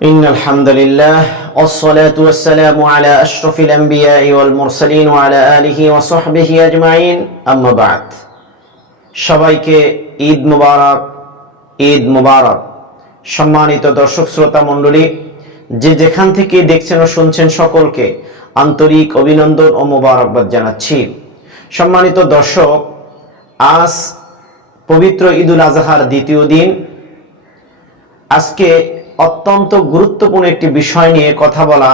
إن الحمد لله والصلاة والسلام على أشرف الأنبياء والمرسلين وعلى آله وصحبه أجمعين أما بعد সবাইকে ঈদ মুবারক ঈদ মুবারক সম্মানিত দর্শক শ্রোতা মণ্ডলী যে যেখান থেকে দেখছেন ও শুনছেন সকলকে আন্তরিক অভিনন্দন ও মোবারকবাদ জানাচ্ছি সম্মানিত দর্শক আজ পবিত্র ঈদুল আজহার দ্বিতীয় দিন আজকে অত্যন্ত গুরুত্বপূর্ণ একটি বিষয় নিয়ে কথা বলা,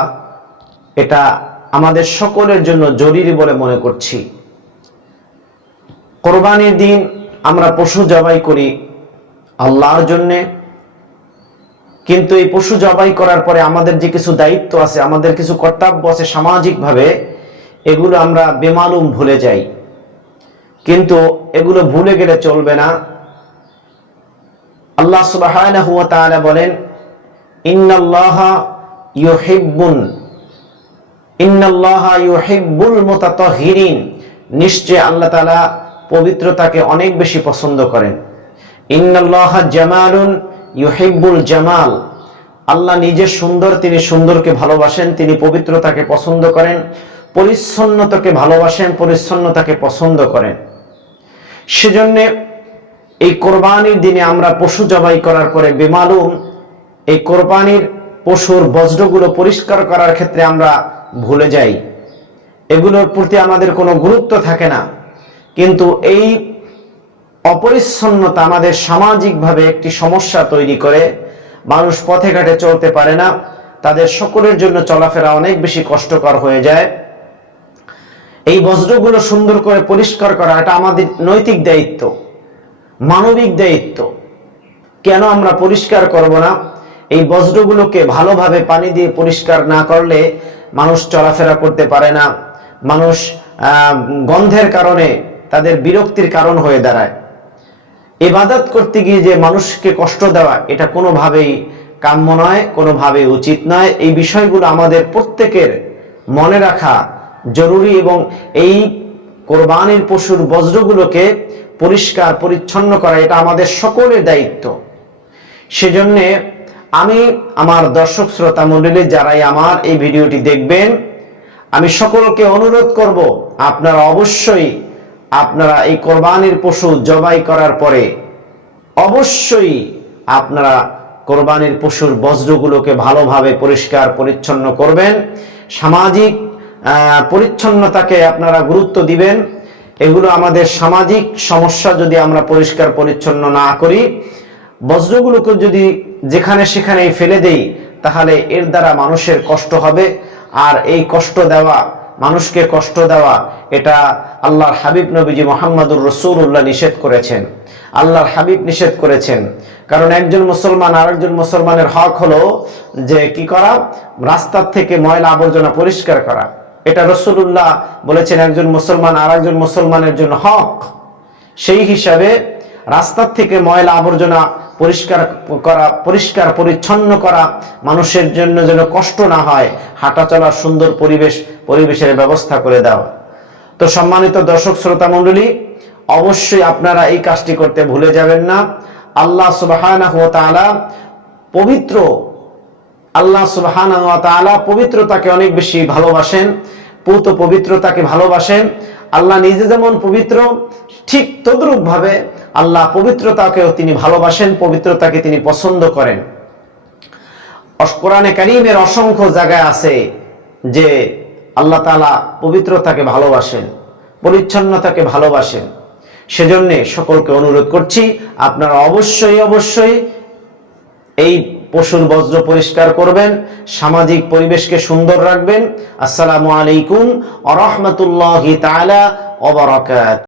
এটা আমাদের সকলের জন্য জরুরি বলে মনে করছি। কোরবানির দিন আমরা পশু জবাই করি আল্লাহর জন্যে, কিন্তু এই পশু জবাই করার পরে আমাদের যে কিছু দায়িত্ব আছে, আমাদের কিছু কর্তব্য আছে সামাজিকভাবে, এগুলো আমরা বেমালুম ভুলে যাই। কিন্তু এগুলো ভুলে গেলে চলবে না। আল্লাহ তাআলা বলেন নিশ্চয় আল্লাহ তাআলা পবিত্রতাকে অনেক বেশি পছন্দ করেন। ইন্নাল্লাহা জামালুন ইউহিব্বুল জামাল। আল্লাহ নিজে সুন্দর, তিনি সুন্দরকে ভালোবাসেন, তিনি পবিত্রতাকে পছন্দ করেন, পরিচ্ছন্নতাকে ভালোবাসেন, পরিচ্ছন্নতাকে পছন্দ করেন। সেজন্যে এই কোরবানির দিনে আমরা পশু জবাই করার পরে বেমালুম এই কোরবানির পশুর বজ্রগুলো পরিষ্কার করার ক্ষেত্রে আমরা ভুলে যাই। এগুলোর প্রতি আমাদের কোনো গুরুত্ব থাকে না। কিন্তু এই অপরিচ্ছন্নতা আমাদের সামাজিকভাবে একটি সমস্যা তৈরি করে। মানুষ পথে ঘাটে চলতে পারে না। তাদের সকলের জন্য চলাফেরা অনেক বেশি কষ্টকর হয়ে যায়। এই বজ্রগুলো সুন্দর করে পরিষ্কার করা এটা আমাদের নৈতিক দায়িত্ব, মানবিক দায়িত্ব। কেন আমরা পরিষ্কার করব না? এই বজ্রগুলোকে ভালোভাবে পানি দিয়ে পরিষ্কার না করলে মানুষ চলাফেরা করতে পারে না। মানুষ গন্ধের কারণে তাদের বিরক্তির কারণ হয়ে দাঁড়ায়। ইবাদত করতে গিয়ে যে মানুষকে কষ্ট দেওয়া, এটা কোনোভাবেই কাম্য নয়, কোনোভাবেই উচিত নয়। এই বিষয়গুলো আমাদের প্রত্যেকের মনে রাখা জরুরি এবং এই কোরবানির পশুর বজ্রগুলোকে পরিষ্কার, পরিচ্ছন্ন করা, এটা আমাদের সকলের দায়িত্ব। সেজন্যে আমি আমার দর্শক শ্রোতা মণ্ডলী যারাই আমার এই ভিডিওটি দেখবেন, আমি সকলকে অনুরোধ করব, আপনারা অবশ্যই আপনারা এই কোরবানির পশু জবাই করার পরে অবশ্যই আপনারা কোরবানির পশুর বজ্রগুলোকে ভালোভাবে পরিষ্কার পরিচ্ছন্ন করবেন, সামাজিক পরিচ্ছন্নতাকে আপনারা গুরুত্ব দিবেন। এগুলো আমাদের সামাজিক সমস্যা যদি আমরা পরিষ্কার পরিচ্ছন্ন না করি বজ্রগুলোকে যদি যেখানে সেখানে ফেলে দেই, তাহলে এর দ্বারা মানুষের কষ্ট হবে। আর এই কষ্ট দেওয়া, মানুষকে কষ্ট দেওয়া, এটা আল্লাহর হাবিব নবীজি মোহাম্মদুর রসুল্লাহ নিষেধ করেছেন। আল্লাহর হাবিব নিষেধ করেছেন। কারণ একজন মুসলমান আরেকজন মুসলমানের হক হলো যে কি করা? রাস্তার থেকে ময়লা আবর্জনা পরিষ্কার করা। এটা রসুল্লাহ বলেছেন, একজন মুসলমান আর একজন মুসলমানের জন্য হক। সেই হিসাবে রাস্তার থেকে ময়লা আবর্জনা পরিষ্কার করা, পরিষ্কার পরিচ্ছন্ন করা মানুষের জন্য যেন কষ্ট না হয়, হাঁটা চলার সুন্দর পরিবেশ, পরিবেশের ব্যবস্থা করে দেওয়া তো সম্মানিত দর্শক, শ্রোতা মণ্ডলী, অবশ্যই আপনারা এই কাজটি করতে ভুলে যাবেন না। আল্লাহ তাআলা পবিত্র, আল্লাহ তাআলা পবিত্রতাকে অনেক বেশি ভালোবাসেন, পূত পবিত্রতাকে ভালোবাসেন। আল্লাহ নিজে যেমন পবিত্র, ঠিক তদ্রূপ ভাবে আল্লাহ পবিত্রতাকেও তিনি ভালোবাসেন, পবিত্রতাকে তিনি পছন্দ করেন। কোরআনে কারিমের অসংখ্য জায়গায় আছে যে আল্লাহ তাআলা পবিত্রতাকে ভালোবাসেন, পরিচ্ছন্নতাকে ভালোবাসেন। সেজন্য সকলকে অনুরোধ করছি, আপনারা অবশ্যই অবশ্যই এই পশুর বজ্র পরিষ্কার করবেন, সামাজিক পরিবেশকে সুন্দর রাখবেন। আসসালামু আলাইকুম আ রহমতুল্লাহ তাআলা ওয়া বারাকাত